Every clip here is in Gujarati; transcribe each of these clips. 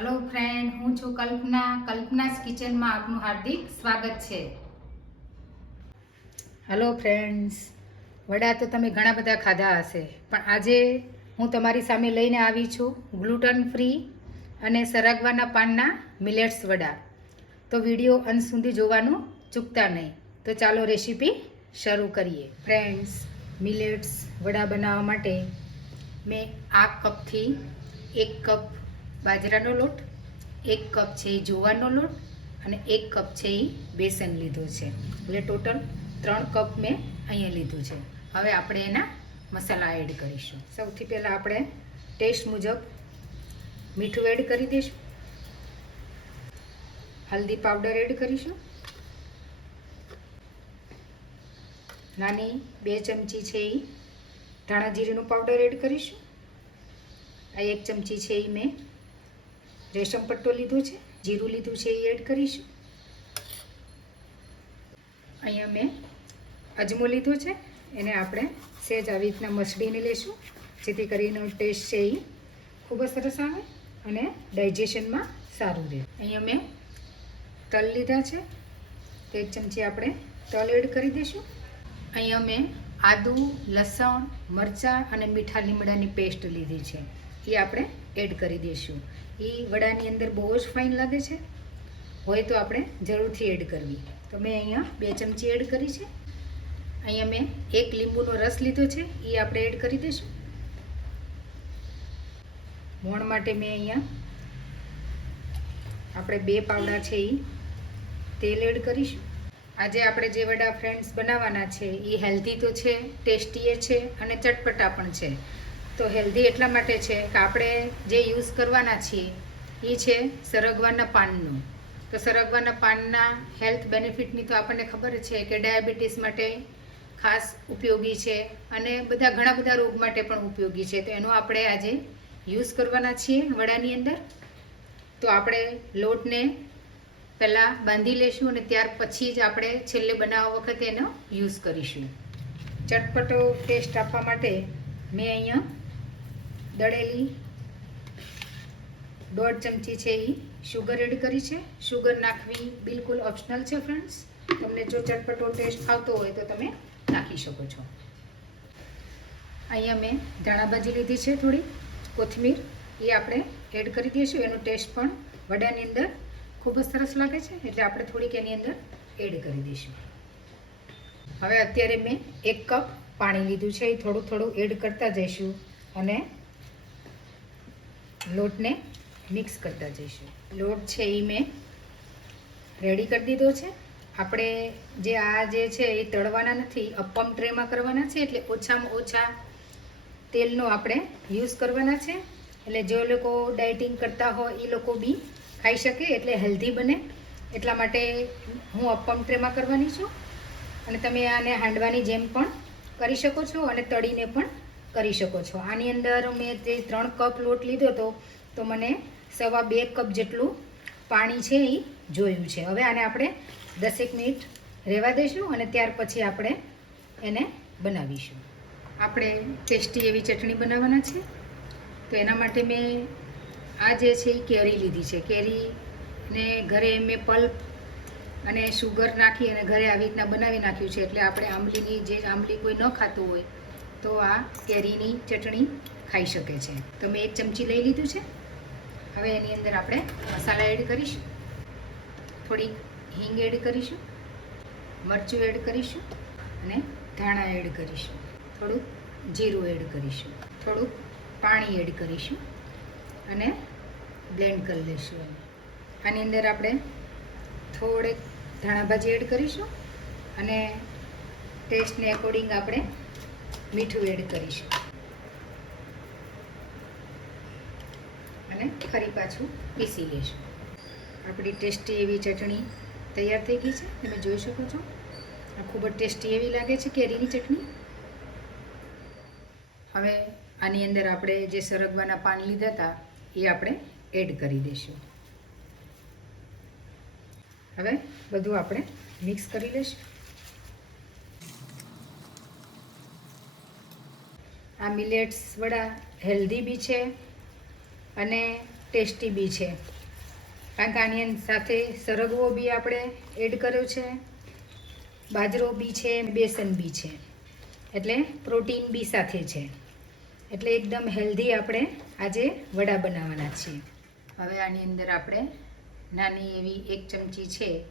હલો ફ્રેન્ડ હું છું કલ્પના. કલ્પનાસ કિચનમાં આપનું હાર્દિક સ્વાગત છે. હલો ફ્રેન્ડ્સ વડા તો તમે ઘણા બધા ખાધા હશે, પણ આજે હું તમારી સામે લઈને આવી છું ગ્લુટન ફ્રી અને સરગવાના પાનના મિલેટ્સ વડા. તો વીડિયો અંત સુધી જોવાનું ચૂકતા નહીં. તો ચાલો રેસીપી શરૂ કરીએ. ફ્રેન્ડ્સ મિલેટ્સ વડા બનાવવા માટે મેં આ કપથી એક કપ બાજરાનો લોટ, એક કપ છે એ જુવારનો લોટ અને એક કપ છે એ બેસન લીધું છે. એટલે ટોટલ ત્રણ કપ મેં અહીંયા લીધું છે. હવે આપણે એના મસાલા એડ કરીશું. સૌથી પહેલાં આપણે ટેસ્ટ મુજબ મીઠું એડ કરી દઈશું. હલ્દી પાવડર એડ કરીશું. નાની બે ચમચી છે એ ધાણા જીરીનો પાવડર એડ કરીશું. આ એક ચમચી છે એ મેં રેશમ પટ્ટો લીધો છે, જીરું લીધું છે, એ એડ કરીશું. અહીંયા મેં અજમો લીધો છે, એને આપણે સહેજ આવી રીતના મસળીને લેશું, જેથી કરીને ટેસ્ટ છે એ ખૂબ જ સરસ આવે અને ડાયજેશનમાં સારું રહે. અહીંયા મેં તલ લીધા છે એક ચમચી આપણે તલ એડ કરી દઈશું. અહીંયા મેં આદું, લસણ, મરચાં અને મીઠા લીમડાની પેસ્ટ લીધી છે. એ આપણે એડ કરી દઈશું. એ વડાની અંદર બહુ જ ફાઇન લાગે છે. હોય તો આપણે જરૂરથી એડ કરવી. તો મેં અહીંયા બે ચમચી એડ કરી છે. અહીંયા મેં એક લીંબુનો રસ લીધો છે. એ આપણે એડ કરી દઈશું. મોણ માટે મેં અહીંયા આપણે બે પાવડા છે એ તેલ એડ કરીશું. આજે આપણે જે વડા ફ્રેન્ડ્સ બનાવવાના છે એ હેલ્ધી તો છે ટેસ્ટીએ છે અને ચટપટા પણ છે. તો હેલ્ધી એટલા માટે છે કે આપણે જે યુઝ કરવાના છીએ એ છે સરગવાના પાનનું. તો સરગવાના પાનના હેલ્થ બેનિફિટની તો આપણને ખબર છે કે ડાયાબિટીસ માટે ખાસ ઉપયોગી છે અને બધા ઘણા બધા રોગ માટે પણ ઉપયોગી છે. તો એનો આપણે આજે યુઝ કરવાના છીએ વડાની અંદર. તો આપણે લોટને પહેલાં બાંધી લેશું અને ત્યાર પછી જ આપણે છેલ્લે બનાવવા વખતે એનો યુઝ કરીશું. ચટપટો ટેસ્ટ આપવા માટે મેં અહીંયા દળેલી દોઢ ચમચી છે એ શુગર એડ કરી છે. શુગર નાખવી બિલકુલ ઓપ્શનલ છે ફ્રેન્ડ્સ તમને જો ચટપટો ટેસ્ટ આવતો હોય તો તમે નાખી શકો છો. અહીંયા મેં ધાણાભાજી લીધી છે થોડી. કોથમીર એ આપણે એડ કરી દઈશું. એનો ટેસ્ટ પણ વડાની અંદર ખૂબ જ સરસ લાગે છે. એટલે આપણે થોડીક એની અંદર એડ કરી દઈશું. હવે અત્યારે મેં એક કપ પાણી લીધું છે. એ થોડું થોડું એડ કરતા જઈશું. અને લોટને મિક્સ કરતા જઈશું. લોટ છે એ મેં રેડી કરી દીધો છે. આપણે જે આ જે છે એ તળવાના નથી અપમ ટ્રેમાં કરવાના છે એટલે ઓછામાં ઓછા તેલનો આપણે યુઝ કરવાના છે. એટલે જે લોકો ડાયટિંગ કરતા હોય એ લોકો બી ખાઈ શકે એટલે હેલ્ધી બને. એટલા માટે હું અપમ ટ્રેમાં કરવાની છું. અને તમે આને હાંડવાની જેમ પણ કરી શકો છો અને તળીને પણ કરી શકો છો. આની અંદર મેં તે ત્રણ કપ લોટ લીધો હતો, તો મને સવા બે કપ જેટલું પાણી છે એ જોયું છે. હવે આને આપણે દસેક મિનિટ રહેવા દઈશું અને ત્યાર પછી આપણે એને બનાવીશું. આપણે ટેસ્ટી એવી ચટણી બનાવવાના છે. તો એના માટે મેં આ જે છે એ કેરી લીધી છે. કેરીને ઘરે મેં પલ્પ અને શુગર નાખી અને ઘરે આવી રીતના બનાવી નાખ્યું છે. એટલે આપણે આંબલીની જે આંબલી કોઈ ન ખાતું હોય તો આ કેરીની ચટણી ખાઈ શકે છે. તો મેં એક ચમચી લઈ લીધું છે. હવે એની અંદર આપણે મસાલા એડ કરીશું. થોડીક હિંગ એડ કરીશું. મરચું એડ કરીશું. અને ધાણા એડ કરીશું. થોડુંક જીરું એડ કરીશું. થોડુંક પાણી એડ કરીશું. અને બ્લેન્ડ કરી લઈશું આની અંદર આપણે થોડેક ધાણાભાજી એડ કરીશું. અને ટેસ્ટને એકોર્ડિંગ આપણે મીઠું એડ કરીશું. અને ફરી પાછું પીસી લઈશું. આપણી ટેસ્ટી એવી ચટણી તૈયાર થઈ ગઈ છે. તમે જોઈ શકો છો. આ ખૂબ જ ટેસ્ટી એવી લાગે છે કેરીની ચટણી. હવે આની અંદર આપણે જે સરગવાના પાન લીધા હતા, એ આપણે એડ કરી દઈશું. હવે બધું આપણે મિક્સ કરી લઈશું. આ મિલેટ્સ વડા હેલ્ધી બી છે અને ટેસ્ટી બી છે. કારણ કે આની સાથે સરગવો બી આપણે એડ કર્યો છે. બાજરો બી છે બેસન બી છે. એટલે પ્રોટીન બી સાથે છે. એટલે એકદમ હેલ્ધી આપણે આજે વડા બનાવવાના છીએ. હવે આની અંદર આપણે નાની એવી એક ચમચી છે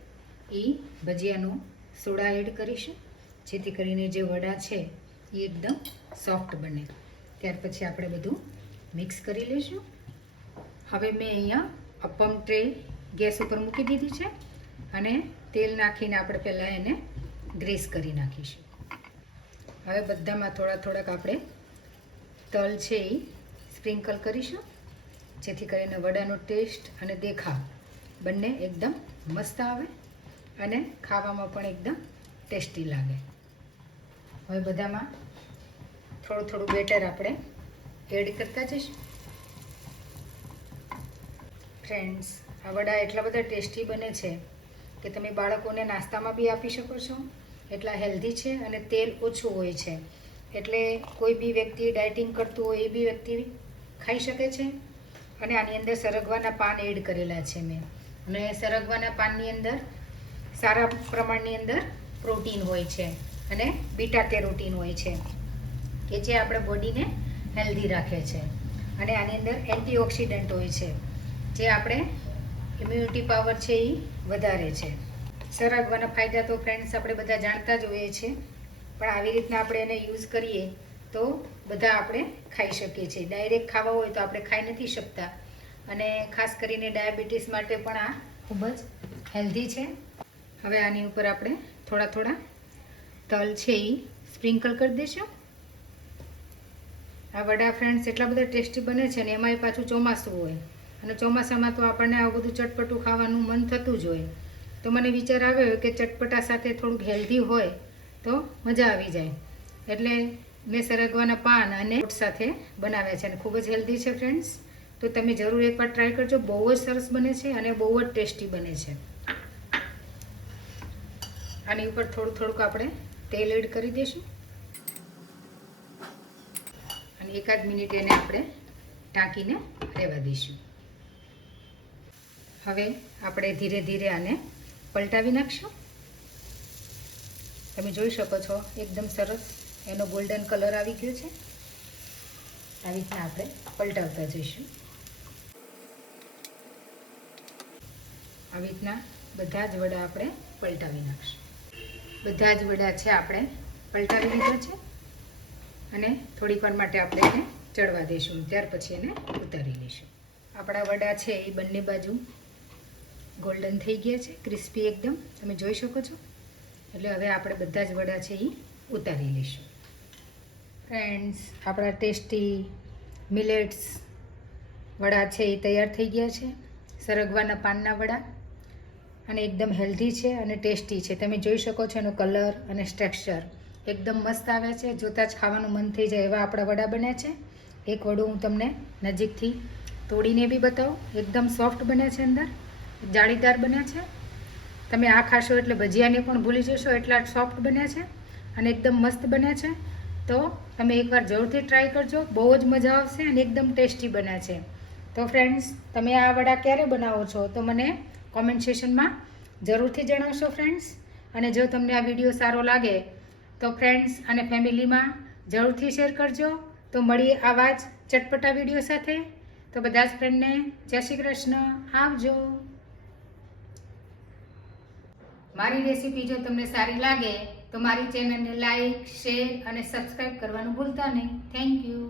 એ ભજીયાનો સોડા એડ કરીશું. જેથી કરીને જે વડા છે એ એકદમ સોફ્ટ બને. ત્યાર પછી આપણે બધું મિક્સ કરી લઈશું. હવે મેં અહીંયા અપમ ટ્રે ગેસ ઉપર મૂકી દીધી છે અને તેલ નાખીને આપણે પહેલાં એને ગ્રેસ કરી નાખીશું. હવે બધામાં થોડા થોડાક આપણે તલ છે એ સ્પ્રિંકલ કરીશું, જેથી કરીને વડાનો ટેસ્ટ અને દેખાવ બંને એકદમ મસ્ત આવે અને ખાવામાં પણ એકદમ ટેસ્ટી લાગે. હવે બધામાં થોડું થોડું બેટર આપણે એડ કરતા જઈશું. ફ્રેન્ડ્સ આ વડા એટલા બધા ટેસ્ટી બને છે કે તમે બાળકોને નાસ્તામાં બી આપી શકો છો, એટલા હેલ્ધી છે અને તેલ ઓછું હોય છે. એટલે કોઈ બી વ્યક્તિ ડાયટિંગ કરતું હોય એ બી વ્યક્તિ ખાઈ શકે છે અને આની અંદર સરગવાના પાન એડ કરેલા છે મેં. અને સરગવાના પાનની અંદર સારા પ્રમાણની અંદર પ્રોટીન હોય છે. અને બીટા કેરોટીન હોય છે, કે જે આપણા બોડીને હેલ્ધી રાખે છે. અને આની અંદર એન્ટીઓક્સિડન્ટ હોય છે, જે આપણે ઇમ્યુનિટી પાવર છે એ વધારે છે. સરગવાના ફાયદા તો ફ્રેન્ડ્સ આપણે બધા જાણતા જ હોઈએ છીએ, પણ આવી રીતના આપણે એને યુઝ કરીએ તો બધા આપણે ખાઈ શકીએ છીએ. ડાયરેક્ટ ખાવા હોય તો આપણે ખાઈ નથી શકતા. અને ખાસ કરીને ડાયાબિટીસ માટે પણ આ ખૂબ જ હેલ્ધી છે. હવે આની ઉપર આપણે થોડા થોડા તલ છે એ સ્પ્રિંકલ કરી દઈશું આ વડા ફ્રેન્ડ્સ એટલા બધા ટેસ્ટી બને છે ને એમાંય પાછું ચોમાસું હોય. અને ચોમાસામાં તો આપણને આવું બધું ચટપટું ખાવાનું મન થતું જ હોય. તો મને વિચાર આવ્યો કે ચટપટા સાથે થોડુંક હેલ્ધી હોય તો મજા આવી જાય. એટલે મેં સરગવાના પાન અને સાથે બનાવ્યા છે અને ખૂબ જ હેલ્ધી છે ફ્રેન્ડ્સ. તો તમે જરૂર એકવાર ટ્રાય કરજો. બહુ જ સરસ બને છે અને બહુ જ ટેસ્ટી બને છે. આની ઉપર થોડું થોડુંક આપણે તેલ એડ કરી દઈશું અને એકાદ મિનિટ એને આપણે ટાંકીને રહેવા દઈશું. હવે આપણે ધીરે ધીરે આને પલટાવી નાખશું. તમે જોઈ શકો છો, એકદમ સરસ એનો ગોલ્ડન કલર આવી ગયો છે. આવી રીતના આપણે પલટાવતા જઈશું. આવી રીતના બધા જ વડા આપણે પલટાવી નાખશું. બધા જ વડા છે આપણે પલટાવી લીધા છે. અને થોડીક વાર માટે આપણે એને ચડવા દઈશું ત્યાર પછી એને ઉતારી લઈશું. આપણા વડા છે એ બંને બાજુ ગોલ્ડન થઈ ગયા છે. ક્રિસ્પી એકદમ. તમે જોઈ શકો છો? એટલે હવે આપણે બધા જ વડા છે એ ઉતારી લઈશું. ફ્રેન્ડ્સ આપણા ટેસ્ટી મિલેટ્સ વડા છે એ તૈયાર થઈ ગયા છે. સરગવાના પાનના વડા. અને એકદમ હેલ્ધી છે અને ટેસ્ટી છે. તમે જોઈ શકો છો એનો કલર અને સ્ટ્રક્ચર એકદમ મસ્ત આવે છે. જોતાં જ ખાવાનું મન થઈ જાય એવા આપણા વડા બન્યા છે. એક વડું હું તમને નજીકથી તોડીને બી બતાવું. એકદમ સોફ્ટ બન્યા છે અંદર. જાળીદાર બન્યા છે. તમે આ ખાશો એટલે ભજીયાને પણ ભૂલી જશો. એટલા સોફ્ટ બન્યા છે અને એકદમ મસ્ત બન્યા છે. તો તમે એકવાર જરૂરથી ટ્રાય કરજો. બહુ જ મજા આવશે અને એકદમ ટેસ્ટી બન્યા છે. તો ફ્રેન્ડ્સ તમે આ વડા ક્યારે બનાવો છો? તો મને કોમેન્ટ સેશનમાં જરૂરથી જણાવશો ફ્રેન્ડ્સ અને જો તમને આ વીડિયો સારો લાગે, તો ફ્રેન્ડ્સ અને ફેમિલીમાં જરૂરથી શેર કરજો. તો મળીએ આવા જ ચટપટા વીડિયો સાથે. તો બધા જ ફ્રેન્ડને જય શ્રી કૃષ્ણ. આવજો. મારી રેસીપી જો તમને સારી લાગે, તો મારી ચેનલને લાઈક શેર અને સબસ્ક્રાઈબ કરવાનું ભૂલતા નહીં. Thank you